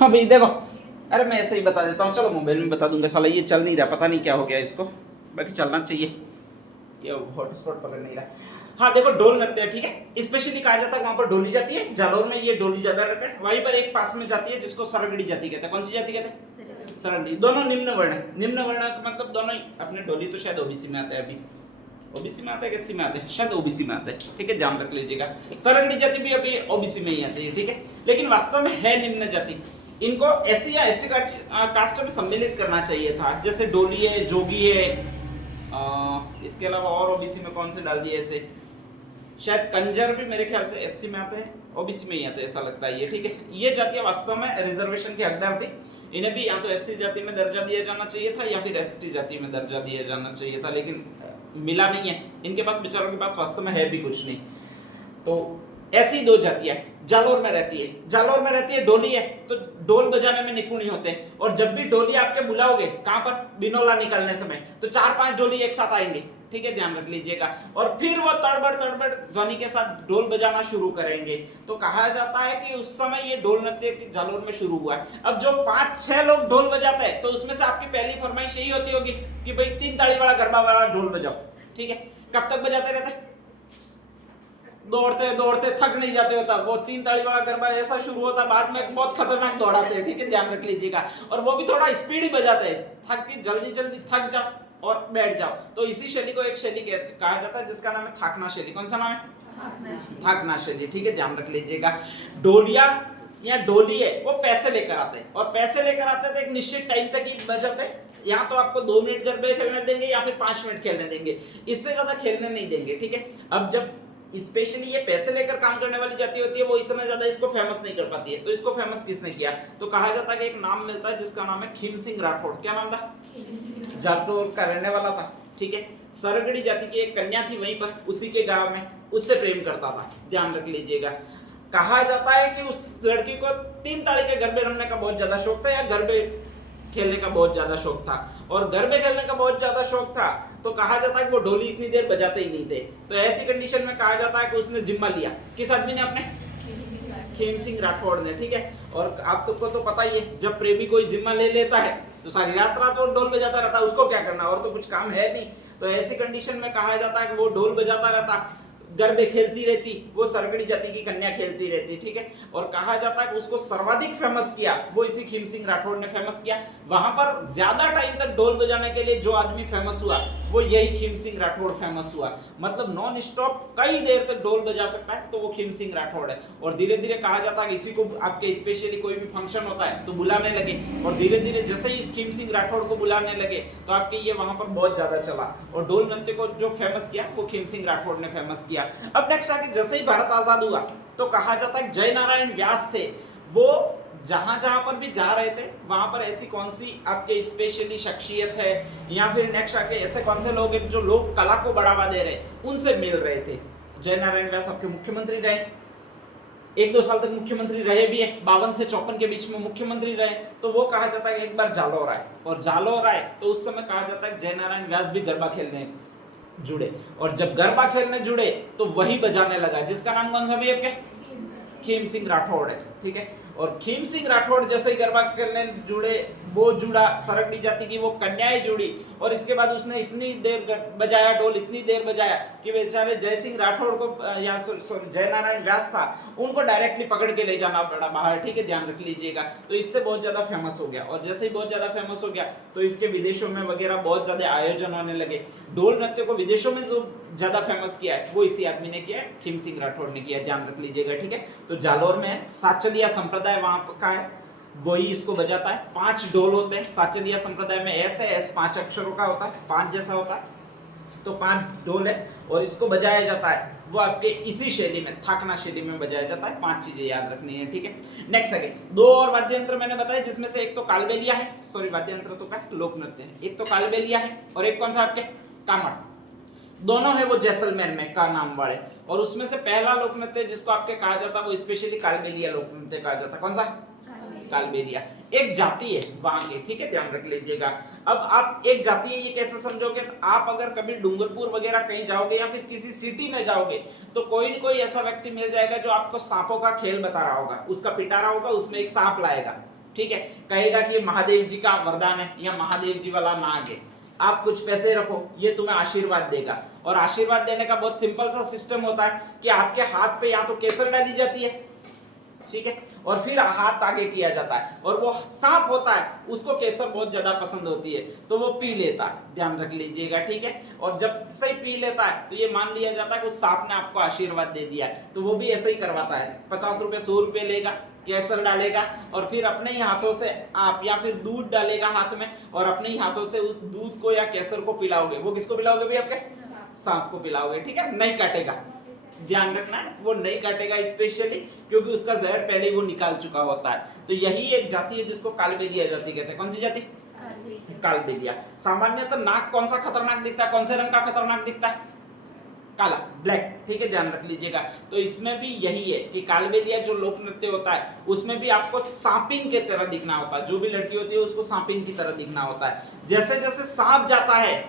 हाँ भाई देखो, अरे मैं ऐसे ही बता देता हूँ, चलो मोबाइल में बता दूंगा। साला ये चल नहीं रहा, पता नहीं क्या हो गया इसको, बाकी चलना चाहिए। ये हॉटस्पॉट पकड़ नहीं रहा। हाँ देखो, डोल नृत्य है, ठीक है, स्पेशली कहा जाता है वहां पर डोली जाती है। जालौर में ये डोली ज्यादा रहता है। वहीं पर एक पास में जाती है जिसको सरगड़ी जाति कहते हैं। कौन सी जाति कहते हैं? सरगड़ी। दोनों निम्न वर्ण है। निम्न वर्ण का मतलब दोनों ही अपने डोली तो शायद ओबीसी में आता है, अभी ओबीसी में आता है, एससी में आता है, शायद ओबीसी में आता है, ठीक है, ध्यान रख लीजिएगा। सरगड़ी जाति भी अभी ओबीसी में ही आती है, ठीक है, लेकिन वास्तव में है निम्न जाति। इनको एससी या एसटी कास्ट में सम्मिलित करना चाहिए था, जैसे डोली है, जोगी है, इसके अलावा और ओबीसी में कौन से डाल दिए ऐसे, शायद कंजर भी मेरे ख्याल से एससी में आते हैं, ओबीसी में ही आते हैं, ऐसा लगता है ये, ठीक है। ये जातियां वास्तव में रिजर्वेशन के हकदार थी। इन्हें भी या तो एससी जाति में दर्जा दिया जाना चाहिए था या फिर एसटी जाति में दर्जा दिया जाना चाहिए था, लेकिन मिला नहीं है। इनके पास, बेचारों के पास वास्तव में है भी कुछ नहीं। तो ऐसी दो जातियां जालौर में रहती है। जालौर में रहती है डोली है, तो डोल बजाने में निपुण होते हैं। और जब भी डोली आपके बुलाओगे, कहां पर, बिनौला निकलने समय, तो 4-5 डोली एक साथ आएंगे, ठीक है, ध्यान रख लीजिएगा। और फिर वो तड़बड़ तड़बड़ ध्वनि के साथ डोल बजाना शुरू करेंगे। तो कहा जाता है कि उस समय ये डोल नृत्य जालौर में शुरू हुआ है। अब जो 5-6 लोग ढोल बजाते हैं, तो उसमें से आपकी पहली फरमाइश यही होती होगी कि भाई 3 ताली वाला गरबा वाला ढोल बजाओ, ठीक है। कब तक बजाते रहते? दौड़ते दौड़ते थक नहीं जाते होता। वो 3 ताली वाला गरबा ऐसा शुरू होता, बाद में बहुत खतरनाक दौड़ाते हैं, ठीक है, ध्यान रख लीजिएगा। और वो भी थोड़ा स्पीड ही बजाते हैं, थक के जल्दी जल्दी थक जाओ और बैठ जाओ। तो इसी शैली को एक शैली कहा जाता है जिसका नाम है थाकना शैली। कौन सा नाम है? थाकना शैली, ठीक है, ध्यान रख लीजिएगा। डोलिया या डोली है, वो पैसे लेकर आते हैं, और पैसे लेकर आते थे एक निश्चित टाइम तक ही बजाते हैं। या तो आपको 2 मिनट गरबे खेलने देंगे या फिर 5 मिनट खेलने देंगे, इससे ज्यादा खेलने नहीं देंगे, ठीक है। अब जब स्पेशली ये पैसे लेकर काम करने वाली जाति होती है, वो इतना ज्यादा इसको फेमस नहीं कर पाती है। तो इसको फेमस किसने किया? तो कहा जाता है कि एक नाम मिलता है जिसका नाम है खीम सिंह राठौड़। क्या नाम था? जालौर का रहने वाला था, ठीक है। सरगड़ी जाति की एक कन्या थी वहीं पर, उसी के गांव में, उससे प्रेम करता था, ध्यान रख लीजिएगा। कहा जाता है कि उस लड़की को 3 ताली के गरबे रमने का बहुत ज्यादा शौक था, या गरबे खेलने का बहुत ज्यादा शौक था। और गरबे खेलने का बहुत ज्यादा शौक था, तो कहा जाता है कि वो डोली इतनी देर बजाते ही नहीं थे। तो ऐसी कंडीशन में कहा जाता है कि उसने जिम्मा लिया। किस आदमी ने? अपने खीम सिंह राठौड़ ने, ठीक है। और आप तुमको तो पता ही है, जब प्रेमी कोई जिम्मा ले लेता है तो सारी रात रात वो ढोल बजाता रहता है, उसको क्या करना, और तो कुछ काम है नहीं। तो ऐसी कंडीशन में कहा जाता है कि वो ढोल बजाता रहता, गरबे खेलती रहती, वो सरगड़ी जाति की कन्या खेलती रहती, ठीक है। और कहा जाता है कि उसको सर्वाधिक फेमस किया वो इसी खीम सिंह राठौड़ ने फेमस किया। वहां पर ज्यादा टाइम तक ढोल बजाने के लिए जो आदमी फेमस हुआ, वो यही खीम सिंह राठौड़ फेमस हुआ। मतलब नॉन स्टॉप कई देर तक ढोल बजा सकता है, तो वो खीम सिंह राठौड़ है। और धीरे धीरे कहा जाता है कि इसी को आपके स्पेशली कोई भी फंक्शन होता है तो बुलाने लगे, और धीरे धीरे जैसे ही इस खीम सिंह राठौड़ को बुलाने लगे, तो आपके ये वहां पर बहुत ज्यादा चला। और ढोल नृत्य को जो फेमस किया वो खीम सिंह राठौड़ ने फेमस किया। अब नेक्स्ट आके, जैसे ही भारत आजाद हुआ, तो कहा जाता है जय नारायण व्यास थे, वो जहां जहां पर भी जा रहे थे, वहां पर ऐसी कौन सी आपके स्पेशली शख्सियत है, या फिर नेक्स्ट आके ऐसे कौन से लोग हैं जो लोग कला को बढ़ावा दे रहे, उनसे मिल रहे थे। जय नारायण व्यास आपके मुख्यमंत्री रहे, 1-2 साल तक मुख्यमंत्री रहे भी है, 52 से 54 के बीच में मुख्यमंत्री रहे। तो वो कहा जाता है कि एक बार जालौर आए, और जालौर आए तो उस समय कहा जाता है जय नारायण व्यास भी गरबा खेलने जुड़े। और जब गरबा खेलने जुड़े तो वही बजाने लगा, जिसका नाम कौन सा भी आपके? खीम सिंह राठौड़ है, ठीक है। और खीम सिंह राठौड़ जैसे ही गरबा खेलने जुड़े, वो जुड़ा, सरगड़ी जाति की वो कन्याएं जुड़ी, और इसके बाद उसने इतनी देर बजाया ढोल, इतनी देर बजाया कि बेचारे जय सिंह राठौड़ को, या जय नारायण व्यास था, उनको डायरेक्टली पकड़ के ले जाना पड़ा बाहर, ठीक है, ध्यान रख लीजिएगा। तो इससे बहुत ज्यादा फेमस हो गया, और जैसे ही बहुत ज्यादा फेमस हो गया तो इसके विदेशों में वगैरह बहुत ज्यादा आयोजन होने लगे। ढोल नृत्य को विदेशों में जो ज्यादा फेमस किया है वो इसी आदमी ने किया है, खीम सिंह राठौड़ ने किया, ध्यान रख लीजिएगा, ठीक है। तो जालौर में साचलिया संप्रदाय वहां का है, वही इसको बजाता है। 5 ढोल होते हैं साचलिया संप्रदाय में, ऐसे एस 5 अक्षरों का होता है, 5 जैसा होता है, तो 5 ढोल है, और इसको बजाया जाता है वो आपके इसी शैली में, थाकना शैली में बजाया जाता है। 5 चीजें याद रखनी है, ठीक है। नेक्स्ट आगे 2 और वाद्य यंत्र मैंने बताया, जिसमें से एक तो कालबेलिया है, सॉरी वाद्य यंत्र तो क्या, लोक नृत्य है, एक तो कालबेलिया है, और एक कौन सा आपके? कामड़। दोनों है वो जैसलमेर में का नाम वाले। और उसमें से पहला लोक नृत्य जिसको आपके कहा जाता है वो स्पेशली कालबेलिया लोक नृत्य कहा जाता है। कौन सा? कालबेलिया एक जाति है वहां की, ठीक है, ध्यान रख लीजिएगा। अब आप एक जाति है ये कैसे समझोगे? तो आप अगर कभी डूंगरपुर वगैरह कहीं जाओगे या फिर किसी सिटी में जाओगे, तो कोई न कोई ऐसा व्यक्ति मिल जाएगा जो आपको सांपों का खेल बता रहा होगा, उसका पिटारा होगा, उसमें एक सांप लाएगा, ठीक है, कहेगा कि ये महादेव जी का वरदान है या महादेव जी वाला नाग है, आप कुछ पैसे रखो, ये तुम्हें आशीर्वाद देगा। और आशीर्वाद देने का बहुत सिंपल सा सिस्टम होता है कि आपके हाथ पे या तो केसर डाली जाती है, ठीक है, और फिर हाथ आगे किया जाता है, और वो सांप होता है उसको केसर बहुत ज्यादा पसंद होती है तो वो पी लेता है, ध्यान रख लीजिएगा, ठीक है। और जब सही पी लेता है तो ये मान लिया जाता है कि उस सांप ने आपको आशीर्वाद दे दिया है, तो वो भी ऐसे ही करवाता है, 50 रुपए 100 रुपए लेगा, केसर डालेगा और फिर अपने ही हाथों से आप या फिर दूध डालेगा हाथ में और अपने ही हाथों से उस दूध को या केसर को पिलाओगे। वो किसको पिलाओगे भाई? आपके सांप को पिलाओगे, ठीक है, नहीं काटेगा, ध्यान रखना है, वो नहीं काटेगा स्पेशली, क्योंकि उसका जहर पहले ही वो निकाल चुका होता है। तो यही एक जाति है जिसको कालबेलिया जाति कहते हैं। कौन सी जाति? कालबेलिया। सामान्यतः नाक कौन सा खतरनाक दिखता है? कौन से रंग का खतरनाक दिखता है? काला, ब्लैक, ठीक है, ध्यान रख लीजिएगा। तो इसमें भी यही है कि कालबेलिया जो लोक नृत्य होता है उसमें भी आपको सांपिन के तरह दिखना होता है, जो भी लड़की होती है उसको सांपिन की तरह दिखना होता है। जैसे जैसे सांप जाता है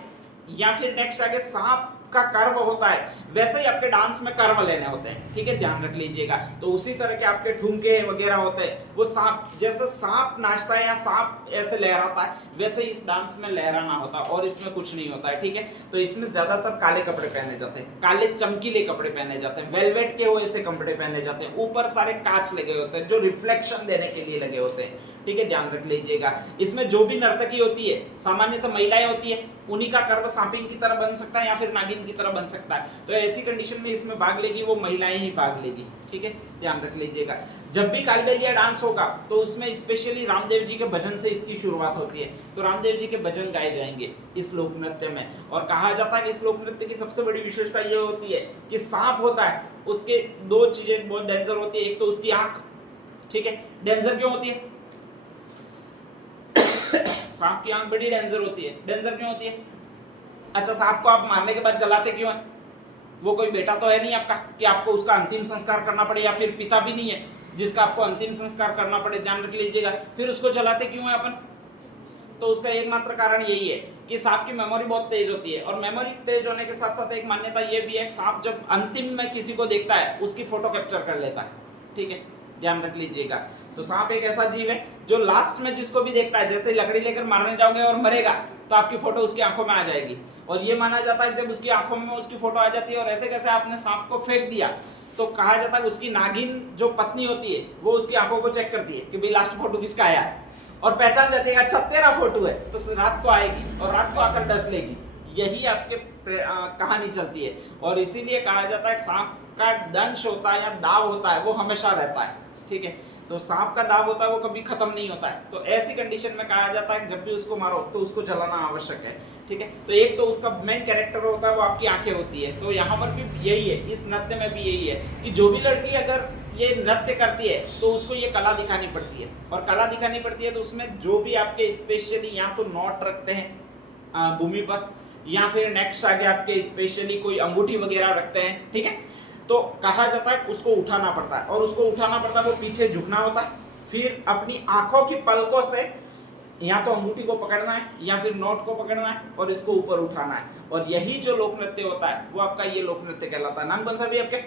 या फिर नेक्स्ट आगे सांप का कर्व होता है, वैसे ही आपके डांस में कर्व लेने होते हैं, ठीक है, ध्यान रख लीजिएगा। तो उसी तरह के आपके ठुमके वगैरह होते हैं, वो सांप जैसे सांप नाचता है या सांप ऐसे लहराता है, वैसे ही इस डांस में लहराना होता है और इसमें कुछ नहीं होता है, ठीक है। तो इसमें ज्यादातर काले कपड़े पहने जाते हैं, काले चमकीले कपड़े पहने जाते हैं, वेलवेट के हुए से कपड़े पहने जाते हैं, ऊपर सारे कांच लगे होते हैं जो रिफ्लेक्शन देने के लिए लगे होते हैं, ठीक है, ध्यान रख लीजिएगा। इसमें जो भी नर्तकी होती है सामान्यतः महिलाएं होती है, उन्हीं का कर्व सांपिन की तरह बन सकता है या फिर नागिन की तरह बन सकता है। तो ऐसी कंडीशन में इसमें भाग लेगी वो महिलाएं ही भाग लेगी, ठीक है, ध्यान रख लीजिएगा। जब भी कालबेलिया डांस होगा तो उसमें स्पेशली रामदेव जी के भजन से इसकी शुरुआत होती है। तो रामदेव जी के भजन गाए जाएंगे इस लोक नृत्य में। और कहा जाता है कि इस लोक नृत्य की सबसे बड़ी विशेषता ये होती है कि सांप होता है उसके दो चीजें बहुत डेंजर होती है। एक तो उसकी आंख, ठीक है, डेंजर क्यों होती है? सांप की आंख बड़ी डेंजर होती है। डेंजर क्यों होती है? अच्छा, सांप को आप मारने के बाद जलाते क्यों है? वो कोई बेटा तो है नहीं आपका कि आपको उसका अंतिम संस्कार करना पड़े, या फिर पिता भी नहीं है जिसका आपको अंतिम संस्कार करना पड़े, ध्यान रख लीजिएगा। फिर उसको जलाते क्यों है अपन? तो उसका एकमात्र कारण यही है कि सांप की मेमोरी बहुत तेज होती है, और मेमोरी तेज होने के साथ साथ एक मान्यता ये भी है, सांप जब अंतिम में किसी को देखता है उसकी फोटो कैप्चर कर लेता है, ठीक है, ध्यान रख लीजिएगा। तो सांप एक ऐसा जीव है जो लास्ट में जिसको भी देखता है, जैसे लकड़ी लेकर मारने जाओगे और मरेगा तो आपकी फोटो उसकी आंखों में आ जाएगी। और ये माना जाता है जब उसकी आंखों में उसकी फोटो आ जाती है और ऐसे कैसे आपने सांप को फेंक दिया, तो कहा जाता है उसकी नागिन जो पत्नी होती है वो उसकी आंखों को चेक करती है कि भाई लास्ट फोटो किसका आया, और पहचान जाती है अच्छा तेरा फोटो है, तो रात को आएगी और रात को आकर डस लेगी। यही आपके कहानी चलती है। और इसीलिए कहा जाता है सांप का दंश होता है या दाव होता है वो हमेशा रहता है, ठीक है। तो सांप का दाव होता है वो कभी खत्म नहीं होता है। तो ऐसी कंडीशन में कहा जाता है जब भी उसको मारो तो उसको जलाना आवश्यक है, ठीक है। तो एक तो उसका मेन कैरेक्टर होता है वो आपकी आंखें होती है। तो यहाँ पर भी यही है, इस नृत्य में भी यही है कि जो भी लड़की अगर ये नृत्य करती है तो उसको ये कला दिखानी पड़ती है। और कला दिखानी पड़ती है तो उसमें जो भी आपके स्पेशली या तो नोट रखते हैं भूमि पर, या फिर नेक्स्ट आगे आपके स्पेशली कोई अंगूठी वगैरह रखते हैं, ठीक है। तो कहा जाता है उसको उठाना पड़ता है, और उसको उठाना पड़ता है वो पीछे झुकना होता है, फिर अपनी आंखों की पलकों से या तो अंगूठी को पकड़ना है या फिर नोट को पकड़ना है और इसको ऊपर उठाना है। और यही जो लोक नृत्य होता है वो आपका ये लोक नृत्य कहलाता है। नाम कौन सा भी आपके?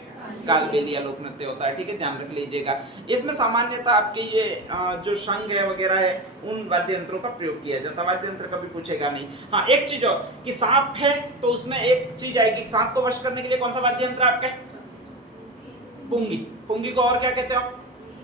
कालबेलिया लोक नृत्य होता है, ठीक है, ध्यान रख लीजिएगा। इसमें सामान्यतः आपके ये जो शंख है वगैरह है उन वाद्य यंत्रों का प्रयोग किया जाता है। वाद्य यंत्र कभी पूछेगा नहीं। हाँ, एक चीज और कि सांप है तो उसमें एक चीज आएगी, सांप को वश करने के लिए कौन सा वाद्य यंत्र आपके? पुंगी। पुंगी को और क्या कहते हो?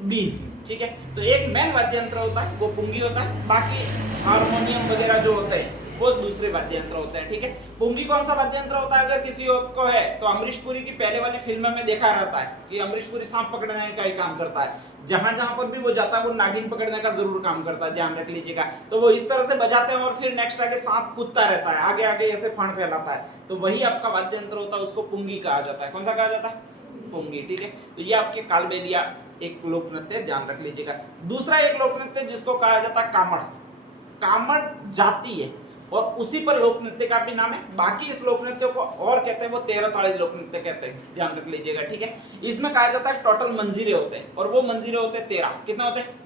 बीन, ठीक है। तो एक मेन वाद्य यंत्र होता है वो पुंगी होता है, बाकी हारमोनियम वगैरह जो होते हैं वो दूसरे वाद्य यंत्र होते हैं, ठीक है। पुंगी कौन सा वाद्य यंत्र होता है अगर किसी को है तो अमरीश पुरी की पहले वाली फिल्म में देखा रहता है कि अमरीश पुरी सांप पकड़ने का ही काम करता है। जहां जहां पर भी वो जाता है वो नागिन पकड़ने का जरूर काम करता है, ध्यान रख लीजिएगा। तो वो इस तरह से बजाते हैं और फिर नेक्स्ट आगे सांप कूदता रहता है, आगे आगे ऐसे फण फैलाता है। तो वही आपका वाद्य यंत्र होता है, उसको पुंगी कहा जाता है। कौन सा कहा जाता है? पुंगी, ठीक है। तो ये आपके कालबेलिया एक लोक नृत्य, ध्यान रख लीजिएगा। दूसरा एक लोक नृत्य जिसको कहा जाता है कामड़। कामड़ जाती है और उसी पर लोक नृत्य का भी नाम है। बाकी इस लोक नृत्य को और कहते हैं वो 13 ताड़ी लोक नृत्य कहते हैं, ध्यान रख लीजिएगा, ठीक है। इसमें कहा जाता है टोटल मंजीरे होते हैं और वो मंजीरे होते हैं 13। कितने होते हैं?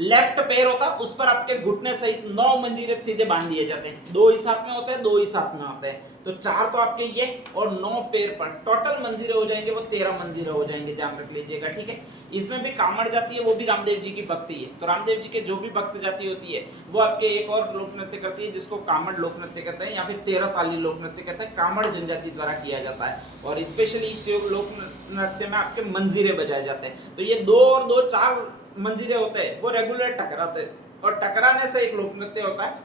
लेफ्ट पैर होता है उस पर आपके घुटने सहित 9 मंजीरे सीधे बांध दिए जाते हैं। 2 ही साथ में होते हैं, 2 ही साथ में होते हैं। तो 4 तो आपके ये और 9 पैर पर टोटल मंजीरे हो जाएंगे वो 13 मंजीरे हो जाएंगे, ध्यान रख लीजिएगा, ठीक है। इसमें भी कामड़ जाती है, वो भी रामदेव जी की भक्ति है। तो रामदेव जी के जो भी भक्त जाति होती है वो आपके एक और लोक नृत्य करती है जिसको कामड़ लोक नृत्य कहते हैं या फिर 13 ताली लोक नृत्य कहते हैं। कामड़ जनजाति द्वारा किया जाता है और स्पेशली इस लोक नृत्य में आपके मंजीरे बजाए जाते हैं। तो ये 2 और 2 4 मंजीरे होते हैं वो रेगुलर टकराते हैं और टकराने से एक लोक नृत्य होता है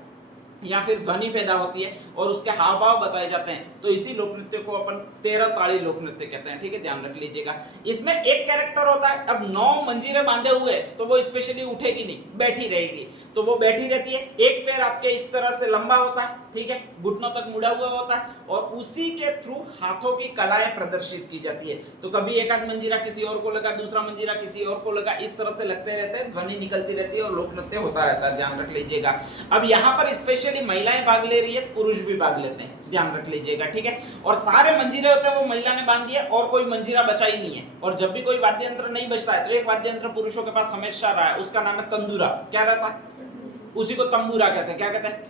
या फिर ध्वनि पैदा होती है और उसके हाव भाव बताए जाते हैं। तो इसी लोक नृत्य को अपन 13 ताड़ी लोक नृत्य कहते हैं, ठीक है, ध्यान रख लीजिएगा। इसमें एक कैरेक्टर होता है, अब 9 मंजीरे बांधे हुए तो वो स्पेशली उठेगी नहीं, बैठी रहेगी। तो वो बैठी रहती है, एक पैर आपके इस तरह से लंबा होता है, ठीक है, घुटनों तक मुड़ा हुआ होता है और उसी के थ्रू हाथों की कलाएं प्रदर्शित की जाती है। तो कभी एक आध मंजीरा किसी और को लगा, दूसरा मंजीरा किसी और को लगा, इस तरह से लगते रहते हैं, ध्वनि निकलती रहती है और लोक नृत्य होता रहता है, ध्यान रख लीजिएगा। अब यहाँ पर स्पेशली महिलाएं भाग ले रही है, पुरुष भी भाग लेते हैं, ध्यान रख लीजिएगा, ठीक है। और सारे मंजीरे होते हैं वो महिला ने बांध दिए और कोई मंजीरा बचा ही नहीं है। और जब भी कोई वाद्य यंत्र नहीं बचता है तो एक वाद्य यंत्र पुरुषों के पास हमेशा रहा है, उसका नाम है तंदूरा। क्या रहता है? उसी को तंबूरा कहते हैं। क्या कहते हैं?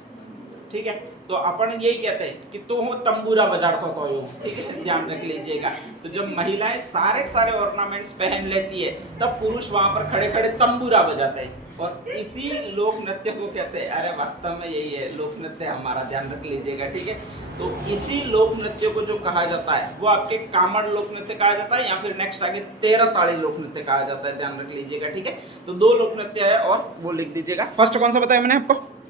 ठीक है, तो अपन यही कहते हैं कि तो हो तंबूरा बजाड़ता तो यो, ठीक है, ध्यान रख लीजिएगा। तो जब महिलाएं सारे ऑर्नामेंट्स पहन लेती है तब पुरुष वहां पर खड़े खड़े तंबूरा बजाते हैं और इसी लोक नृत्य को कहते हैं। अरे वास्तव में यही है लोक नृत्य हमारा, ध्यान रख लीजिएगा, ठीक है। तो इसी लोक नृत्य को जो कहा जाता है वो आपके कामड़ लोक नृत्य कहा जाता है या फिर नेक्स्ट आगे 13 ताड़ी लोक नृत्य कहा जाता है, ध्यान रख लीजिएगा, ठीक है। तो 2 लोक नृत्य है और वो लिख दीजिएगा। फर्स्ट कौन सा बताया मैंने आपको?